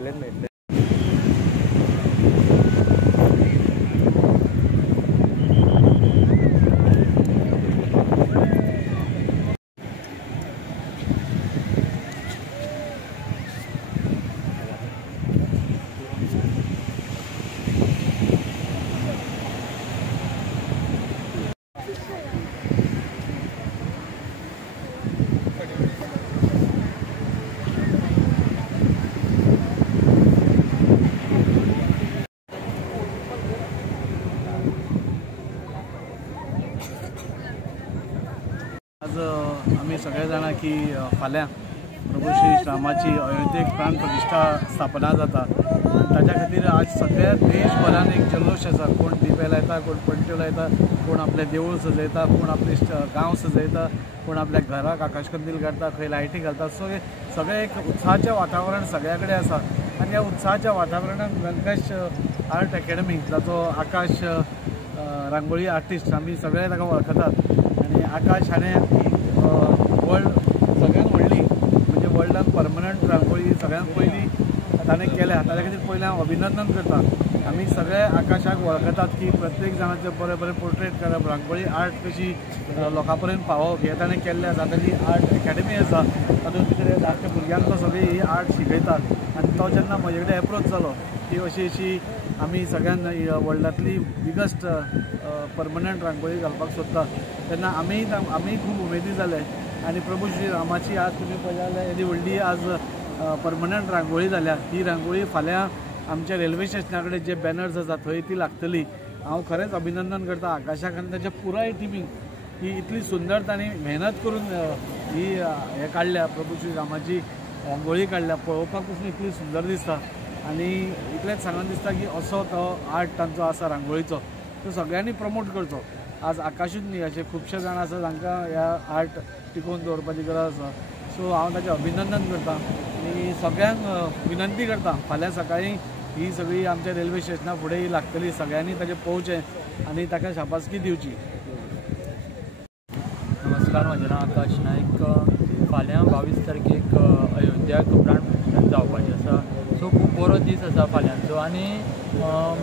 दाखयलेच मेळटले. आज आम्ही सगळे जाणा की फाल्यां प्रभू श्री रामाची अयोध्येक प्राण प्रतिष्ठा स्थापना जाता. ताच्या खातीर आज सगळ्या देशभरान एक जल्लोश आसा. कोण दिवे लायता, कोण पणट्यो लायता, कोण आपले देवूळ सजयता, कोण आपले गांव सजयता, कोण आपल्या घराक आकाशकंदील घालता, खंय लायटी घालता. सो सगळे एक उत्साहाचें वातावरण सगळ्या कडेन आसा. आनी ह्या उत्साहाच्या वातावरणान रंकाश आर्ट अकॅडमी जाचो आकाश रांगोळी आर्टिस्ट आमी सगळे ताका वळखतात. आनी आकाश हाणें वर्ल्ड सगळ्यांत व्हडली म्हणजे वर्ल्डान परमनंट रांगोळी सगळ्यांत पयली ताणें केल्या. ताच्या खातीर पयलें हांव अभिनंदन करता. आमी सगळे आकाशाक वळखतात की प्रत्येक जाणाचे बरे बरे पोर्ट्रेट करप, रांगोळी आर्ट कशी लोकां पर्यंत पावोवप हें ताणें केल्लें आसा. ताची आर्ट अकॅडमी आसा, तातूंत भितर धाकटे भुरग्यांक तो सगळी ही आर्ट शिकयतात. आनी तो जेन्ना म्हजे कडेन एप्रोच जालो की अशी आमी सगळ्यान वर्ल्डांतली बिगस्ट परमनंट रांगोळी घालपाक सोदता, तेन्ना आमी खूब उमेदी जाले. आनी प्रभू श्री रामाची आज तुमी पळयलें जाल्यार येदी व्हडली आज परमनंट रांगोळी जाल्या. ही रांगोळी फाल्यां आमच्या रेल्वे स्टेशना कडेन जे बॅनर्स आसा थंय ती लागतली. हांव खरेंच अभिनंदन करता आकाशाक आनी ताच्या पुराय टिमीक ही इतली सुंदर तांणी मेहनत करून ही हे काडल्या, प्रभू श्री रामाची रांगोळी काडल्या. पळोवपाक पसून इतली सुंदर दिसता. आनी इतलेंच सांगून दिसता की असो तो आर्ट तांचो आसा रांगोळीचो, तो सगळ्यांनी प्रमोट करचो. आज आकाशूच न्ही, अशे खुबशे जाण आसा जांकां ह्या आर्ट टिकोवन दवरपाची गरज आसा. सो हांव ताचें अभिनंदन करता आनी सगळ्यांक विनंती करता फाल्यां सकाळीं ही सगळी आमच्या रेल्वे स्टेशना फुडें ही लागतली. सगळ्यांनी ताचें पळोवचें आनी ताका शाबासकी दिवची. नमस्कार, म्हजें नांव आकाश नायक. फाल्यां 22 तारखेक अयोध्याक प्राण प्रतिष्ठा जावपाचें आसा. सो खूब बरो दीस आसा फाल्यांचो. आनी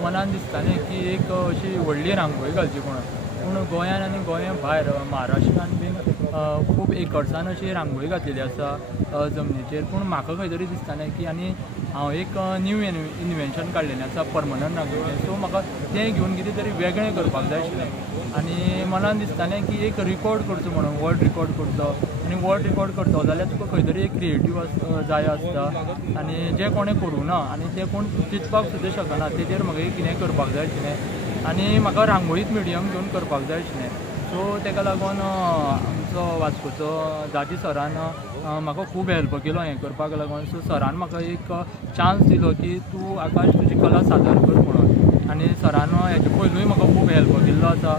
मनान दिसतालें की एक अशी व्हडली रांगोळी घालची पूण गोंयान आनी गोंया भायर महाराष्ट्रान बीन खूब एकर्सान अशी रांगोळी घातलेली आसा जमनीचेर. पूण म्हाका खंय तरी दिसतालें की आनी हांव एक न्यू इन्वेन्शन काडलेलें आसा परमनंट रांगोळी. सो म्हाका तें घेवन कितें तरी वेगळें करपाक जाय आशिल्लें. आनी मनान दिसतालें की एक रिकॉर्ड करचो म्हणून, वर्ल्ड रिकॉर्ड करचो. आनी वर्ल्ड रिकॉर्ड करतलो जाल्यार तुका खंय तरी एक क्रिएटीव जाय आसता. आनी जें कोणें करूं ना आनी तें कोण चिंतपाक सुद्दां शकना तेजेर म्हाका एक कितें करपाक जाय आशिल्लें. आनी म्हाका रांगोळीच मिडियम घेवन करपाक जाय आशिल्लें. सो तेका लागून आमचो वास्कोचो जाती सरान म्हाका खूब हेल्प केलो हें करपाक लागून. सो सरान म्हाका एक चान्स दिलो की तूं आकाश तुजी कला सादर कर म्हणून. आनी सरान हेजे पयलूय म्हाका खूब हेल्प केल्लो आसा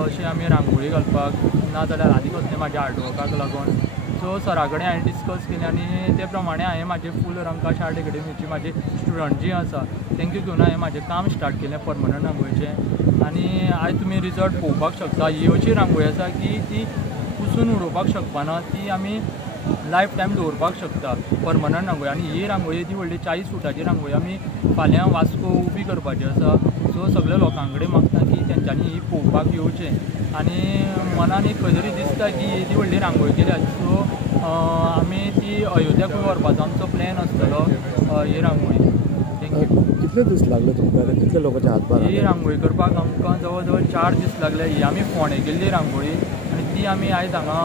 अशी आमी रांगोळी घालपाक ना जाल्यार आनी कसलें म्हाज्या आर्टवर्काक लागून. सो सरा कडेन हांवें डिस्कस केलें आनी ते प्रमाणे हांवें म्हाजें फूल रंकाश आर्ट अकॅडमीची म्हाजी स्टुडंट जीं आसा तेंकां घेवन हांवें म्हाजें काम स्टार्ट केलें परमनंट रांगोळीचें. आनी आयज तुमी रिजल्ट पळोवपाक शकता. ही अशी रांगोळी आसा की ती पुसून उडोवपाक शकपाना, ती आमी लायफ टायम दवरपाक शकता परमनंट रांगोळी. आनी ही रांगोळी ती व्हडली 40 फुटाची रांगोळी आमी फाल्यां वास्को उबी करपाची आसा. सो सगळ्या लोकां कडेन मागता की तेंच्यांनी ही पळोवपाक येवचें. आनी मनान एक खंय तरी दिसता की ही व्हडली रांगोळी केल्या. सो आमी ती अयोध्याक व्हरपाचो आमचो प्लॅन आसतलो ही रांगोळी. थँक्यू. कितले दीस लागले तुमकां, कितले लोकांचे हातभार? ही रांगोळी करपाक आमकां जवळ जवळ 4 दीस लागले. ही आमी फोंडे केल्ली रांगोळी आनी ती आमी आयज हांगा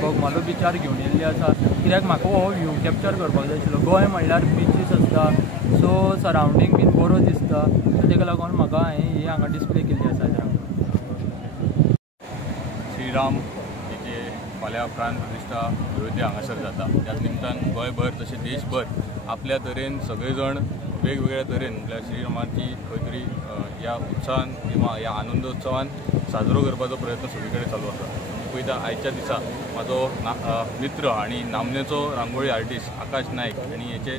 बोगमालो बिचार घेवन येयल्ली आसा. कित्याक म्हाका हो व्यू कॅप्चर करपाक जाय आशिल्लो. गोंय म्हणल्यार बिचीस आसता, सो सरावंडींग बीन बरो दिसता. सो तेका लागून म्हाका हांवें ही हांगा डिस्प्ले केल्ली आसा रांगोळी. श्रीराम हेचे फाल्यां प्राण प्रतिश्ठा अयोध्या हांगासर जाता. त्याच निमतान गोंयभर तशें देशभर आपल्या तरेन सगळे जाण वेगवेगळ्या तरेन म्हळ्यार श्रीरामाची खंय तरी ह्या उत्सवान किंवा ह्या आनंदोत्सवान साजरो करपाचो प्रयत्न सगळे कडेन चालू आसा. पळयता आयच्या दिसा म्हाजो मित्र आनी नामनेचो रांगोळी आर्टिस्ट आकाश नायक आनी हेचे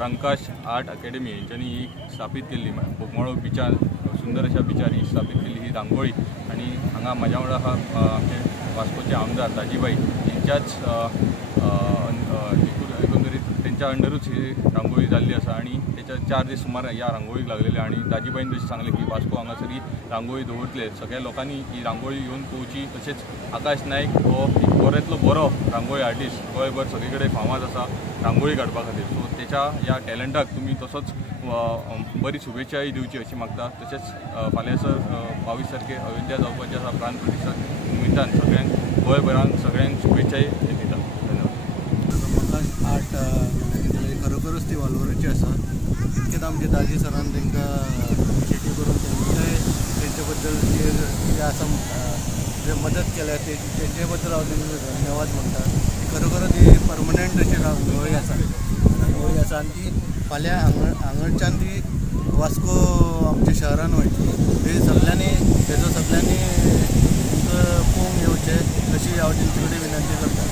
रंकाश आर्ट अकॅडमी हेंच्यांनी ही स्थापीत केल्ली बोगमाळो बिचार सुंदर अशा बिचार ही स्थापीत केल्ली ही रांगोळी. आनी हांगा म्हाज्या वांगडा आहा आमचे वास्कोचे आमदार ताजीबाई हेंच्याच एकंदरीत तेंच्या अंडरूच ही रांगोळी जाल्ली आसा आणि त्याच्या 4 दीस सुमार ह्या रांगोळीक लागलेले आणि दाजीबाईन जशें सांगलें की वास्को हांगासर ही रांगोळी दवरतले सगळ्या लोकांनी ही रांगोळी येवन पळोवची. तशेंच आकाश नायक हो एक बऱ्यांतलो बरो रांगोळी आर्टिस्ट गोंयभर सगळे कडेन फामाद आसा रांगोळी काडपा खातीर. सो त्याच्या ह्या टॅलंटाक तुमी तसोच बरी शुभेच्छाय दिवची अशी मागता. तशेंच फाल्यांसर 22 तारखे अयोध्या जावपाची आसा प्राण प्रतिश्ठा निमित्तान सगळ्यांक गोंयभरांक सगळ्यांक शुभेच्छाय दिता. धन्यवाद. आर्ट खरोखरच ती वालोराची आसा. इतकेच आमचे दाजी सरान तांकां शेती करून तेंचे बद्दल जे आसा जे मदत केल्या तेंचे बद्दल हांव तांकां धन्यवाद म्हणटा. खरोखरच ही परमनंट अशी रांगोळी आसा आनी ती फाल्यां हांगच्यान ती वास्को आमच्या शहरान वयतली. हे सगळ्यांनी पळोवंक येवचें अशी हांव तेंचे कडेन विनंती करता.